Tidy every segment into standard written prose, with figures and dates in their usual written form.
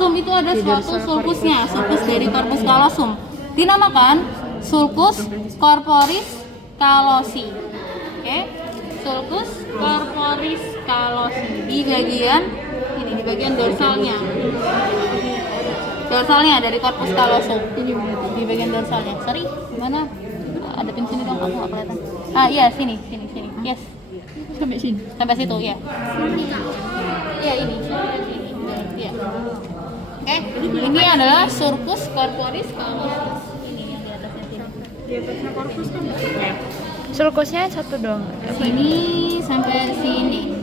callosum itu ada suatu sulcusnya, sulcus dari corpus callosum. Dinamakan sulcus corporis callosi. Oke, sulcus corporis callosi di bagian ini, di bagian dorsalnya. Dorsalnya dari corpus callosum. Di bagian dorsalnya. Sorry, mana? Ada pin sini dong, aku nggak kelihatan. Iya, sini. Yes. Sampai sini. Sampai situ, ya. Iya, ini. Iya. Oke, ini adalah sulcus corporis callosus. Ini yang di atasnya sini. Di atasnya korpus kan? Ya. Sulcusnya satu doang. Sini sampai sini.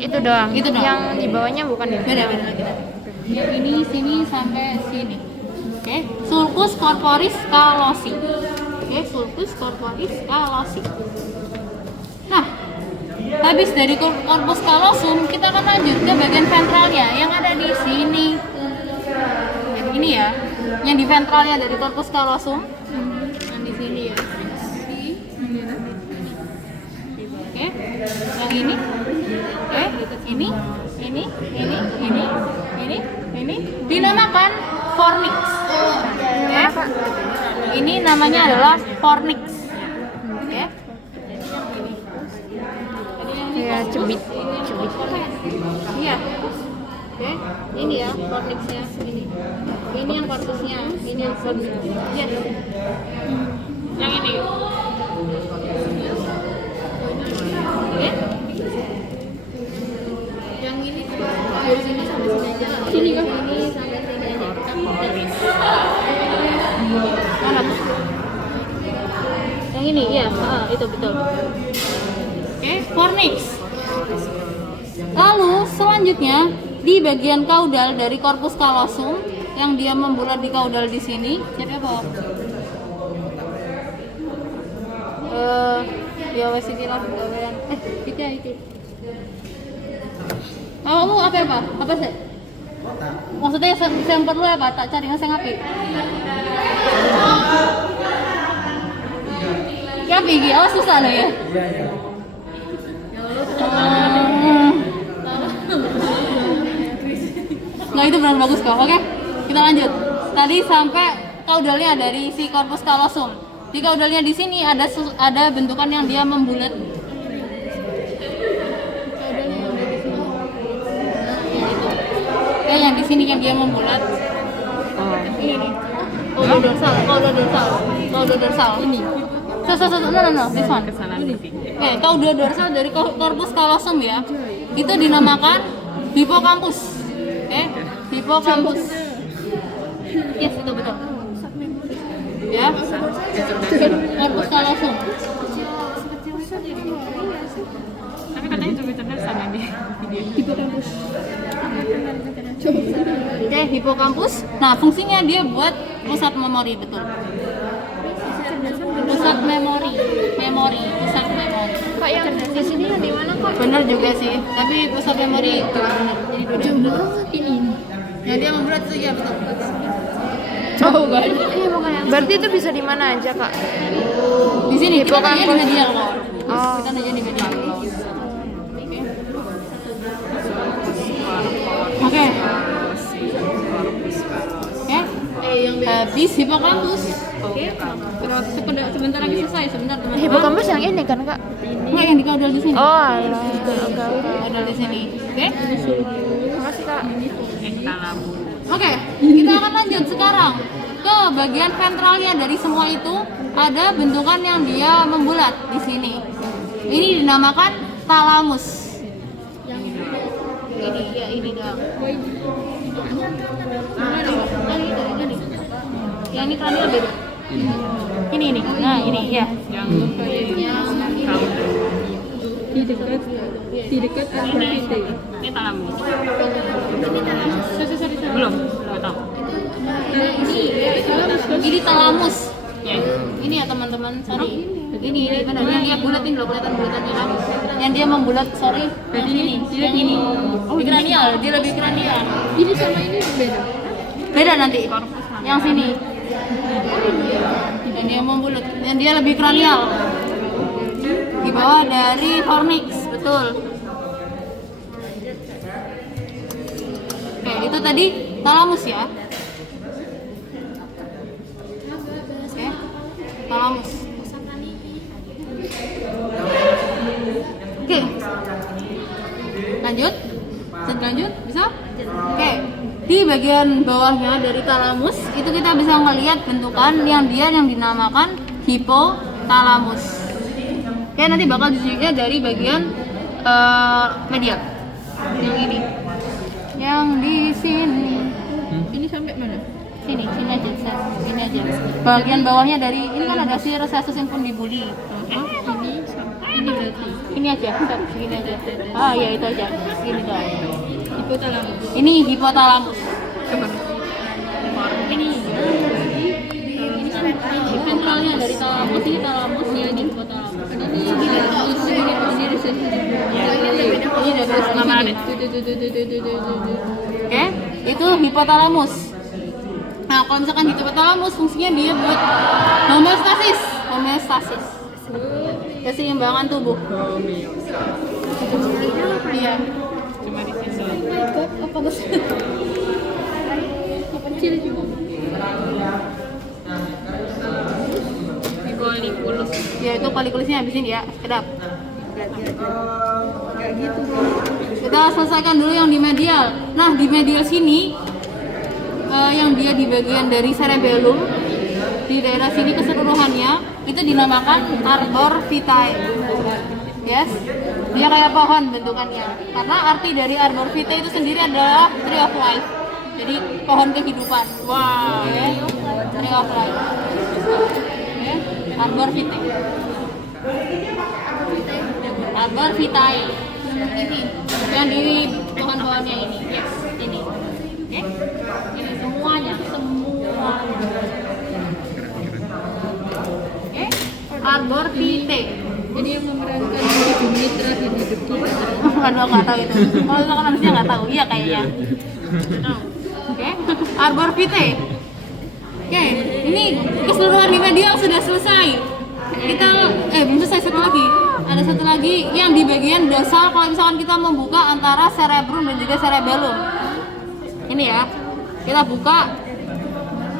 Itu doang. Itu doang. Yang di bawahnya bukan ya? Beda lagi. Yang ini sini sampai sini. Oke, sulcus corporis callosi. Oke, sulcus corporis callosi. Nah, habis dari corpus callosum, kita akan lanjut ke bagian ventralnya yang ada di sini. Yang ini ya, yang di ventralnya dari corpus callosum. Yang di sini ya. Oke, yang ini. Oke, ini dinamakan fornix. Oke. Ini namanya adalah fornix. Oke. Ya, cubit. Iya. Oke, ini ya fornixnya ini. Ini yang korpusnya, ini yang fornix. Yes. Yang ini. Oke. Yang ini dari sini sampai sini aja. Sini kan? Ini sampai sini aja. Mana tuh? Yang ini, iya, itu betul. Oke, fornix. Lalu selanjutnya di bagian kaudal dari corpus callosum yang dia membulat di kaudal di sini. Siapa apa? Ya wes iki lah gawean. Itu. Lu apa? Apa sih? Maksudnya yang perlu apa? Tak cari yang saya ngapi. Ngapi iki, susah loh ya. Iya. Nah itu benar bagus kok. Oke, kita lanjut. Tadi sampai kaudalnya dari si corpus callosum. Di kaudalnya di sini ada bentukan yang dia membulat. Kaudalnya yang ada di sini. Yang di sini yang dia membulat. Ini nih. Kaudal dorsal. Ini. No, this one. Oke, kaudal dorsal dari corpus callosum ya. Itu dinamakan hippocampus. Oke, hippocampus. Yes, itu betul. Ya. Corpus callosum. Tapi katanya Jupiter sama di Hippocampus. Oke, hippocampus. Nah, fungsinya dia buat pusat memori, betul. Pusat memori. Kak yang di sini yang di mana kok? Benar juga sih, tapi pusat memori itu benar. Jadi dua ini. Yang dia membuat itu ya betul. Jauh banget. Iya makanya. Berarti itu bisa di mana aja kak? Di sini kita nanya di media loh. Oh. Kita nanya di media. Oke. Habis hippocampus. Oke. Sebentar lagi selesai. Sebentar teman-teman. Hippocampus yang ini kan kak? Enggak, yang di kaudal di sini. Oh alah. Kaudal di sini. Oke. Makasih kak. Oke, kita akan lanjut sekarang ke bagian ventralnya dari semua itu. Ada bentukan yang dia membulat di sini. Ini dinamakan thalamus. Ini dong. Yang ini kranial beda. Ini. Nah, ini ya. Di dekat Ini thalamus. Belum tahu. Ini thalamus. Ya. Ini ya teman-teman, sorry. Ini benar yang dia bulatin loh, kelihatan bulatannya kan. Yang dia membulat, sorry. Yang ini. Di kranial, dia lebih kranial. Ini sama ini beda. Beda nanti. Yang sini. Dan dia membulat, dan dia lebih kranial. Di bawah dari fornix, betul. Oke, itu tadi talamus ya. Oke, talamus. Oke, lanjut. Lanjut, bisa? Oke, di bagian bawahnya dari talamus itu kita bisa melihat bentukan yang dinamakan hipotalamus. Oke, nanti bakal ditunjuknya dari bagian medial. Yang ini, yang di sini. Ini sampai mana? Sini aja, sini aja. Bagian bawahnya dari ini kan ada sinuses infundibuli. Ini berarti. Ini aja, segini aja. Ah iya itu aja, segini doang. Hipotalamus. Ini hipotalamus. Ini Sentralnya dari talamus ini talamusnya ini hipotalamus. Ini udah terus Nama ada. Oke, itu hipotalamus. Nah, kalau misalkan hipotalamus fungsinya dia buat homeostasis. Keseimbangan tubuh. Iya. cuma di sini. Apa besar? Kecil juga. Ini kolikulus. Ya itu kolikulusnya habisin ya, kedap. Kita selesaikan dulu yang di medial. Nah di medial sini yang dia di bagian dari cerebellum di daerah sini keseluruhannya itu dinamakan arbor vitae. Yes, dia kayak pohon bentukannya. Karena arti dari arbor vitae itu sendiri adalah tree of life. Jadi pohon kehidupan. Wow, ya. Tree of life. Ya, arbor vitae. Arbor vitae. Ini yang di pohon-pohonnya ini. Yes, ini. Oke. Ini semuanya. Oke. Arbor vitae. Jadi yang memerankan ibu mitra di hidup kita. Aduh, nggak tahu itu. Kalau misalkan manusia nggak tahu, iya kayaknya. Oke, arbor vitae. Oke, ini keseluruhan di medial sudah selesai. Kita belum selesai, satu lagi. Ada satu lagi yang di bagian dorsal. Kalau misalkan kita membuka antara cerebrum dan juga cerebellum. Ini ya, kita buka.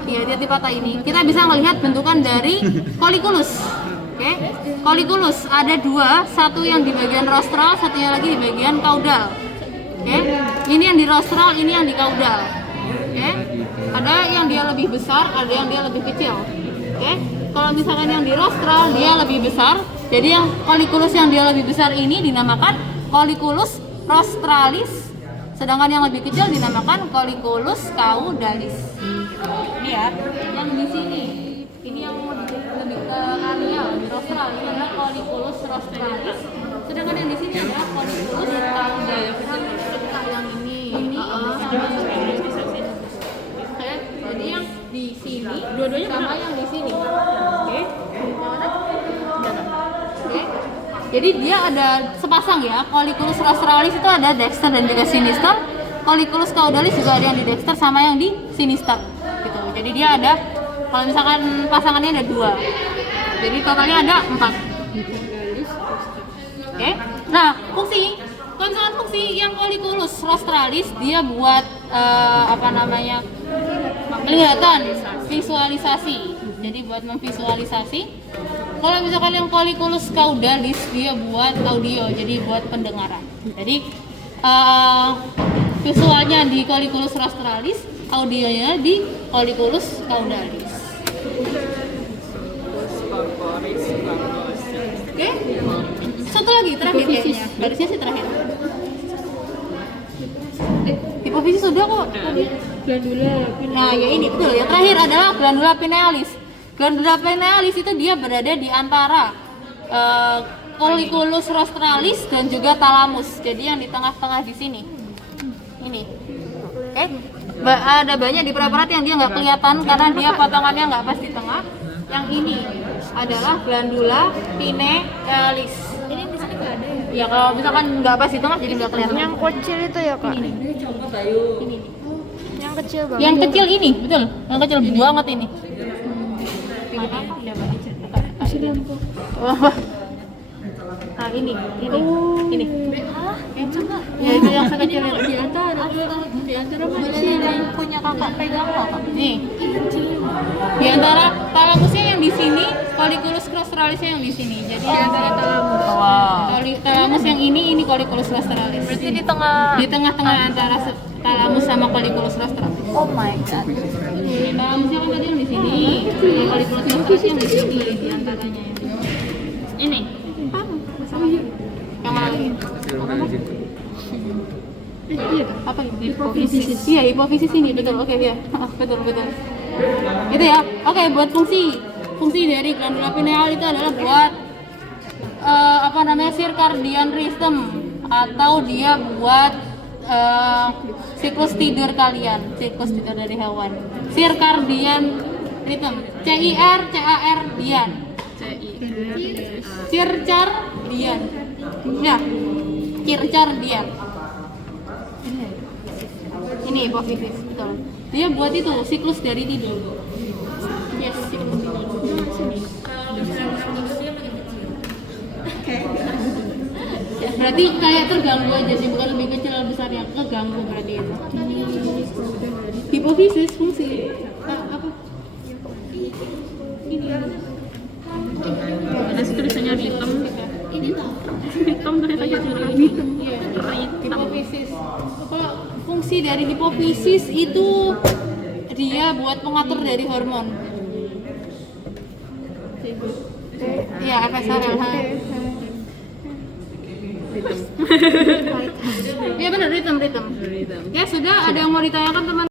Ya, hati-hati patah ini. Kita bisa melihat bentukan dari kolikulus. Oke, kolikulus ada dua, satu yang di bagian rostral, satunya lagi di bagian kaudal. Oke, ini yang di rostral, ini yang di kaudal. Oke, ada yang dia lebih besar, ada yang dia lebih kecil. Oke, kalau misalkan yang di rostral dia lebih besar, jadi yang kolikulus yang dia lebih besar ini dinamakan kolikulus rostralis, sedangkan yang lebih kecil dinamakan kolikulus caudalis. Ini ya, yang di sini. Ini yang lebih ke radial, rostral, ini adalah kolikulus rostralis. Sedangkan yang di sini adalah kolikulus caudalis. Yang ini Oke, jadi yang di sini dua-duanya sama yang di sini. Oke. Oke. Jadi dia ada sepasang ya. Kolikulus rostralis itu ada dexter dan juga sinister. Kolikulus caudalis juga ada yang di dexter sama yang di sinister. Gitu. Jadi dia ada, kalau misalkan pasangannya ada dua, jadi totalnya ada 4. Oke. Nah, kalau misalkan fungsi yang kolikulus rostralis dia buat kelihatan visualisasi. Jadi buat memvisualisasi. Kalau misalkan yang kolikulus caudalis dia buat audio, jadi buat pendengaran. Jadi visualnya di kolikulus rostralis, audionya di kolikulus caudalis. Oke, satu lagi terakhir kayaknya. Barisnya sih terakhir. Hipofisis sudah kok. Glandula. Nah, ya ini betul. Yang terakhir adalah glandula pinealis. Glandula pinealis itu dia berada di antara kolikulus rostralis dan juga talamus. Jadi yang di tengah-tengah di sini. Ini. Oke. Ada banyak di preparat yang dia nggak kelihatan karena dia potongannya nggak pas di tengah. Yang ini adalah glandula pinealis. Ini di sini nggak ada ya? Ya kalau misalkan nggak pas di tengah jadi nggak kelihatan. Yang kecil itu ya kak? Ini. Yang kecil banget. Yang kecil ini, betul. Yang kecil banget ini. Nah, ini. Hah? Coba. Ya itu yang sekecil itu. Di antara mana sih yang punya kakak pegang kakak? Nih. Di antara talamusnya yang di sini, colliculus rostralisnya yang di sini. Jadi di antara talamus. Talamus yang ini colliculus rostralis. Berarti di tengah. Di tengah-tengah antara talamus sama colliculus rostralis. Oh my god. Talamusnya kan tadi yang di sini. Colliculus rostralis yang di sini di antaranya. Ini. Yang mana lagi? Apa hipofisis? Iya, hipofisis ini betul. Oke, ya. Betul. Itu ya. Oke, buat fungsi dari glandula pineal itu adalah buat circadian rhythm, atau dia buat siklus tidur kalian, siklus tidur dari hewan. Circadian rhythm, CAR dian. Circadian. Ya. Circadian. Ini hipofisis, betul. Dia buat itu siklus dari tidur. Yes, siklus tidur. Ya, berarti kayak terganggu aja sih, bukan lebih kecil lebih besar, yang keganggu berarti itu. Hipofisis fungsi apa? Ini. Ada tulisannya hitam. Ini Hitam tulisannya hitam. Iya. Hipofisis. Kalau fungsi dari hipofisis itu dia buat pengatur dari hormon. Iya, FSH. Iya benar, ritme. Ya sudah, ada yang mau ditanyakan teman?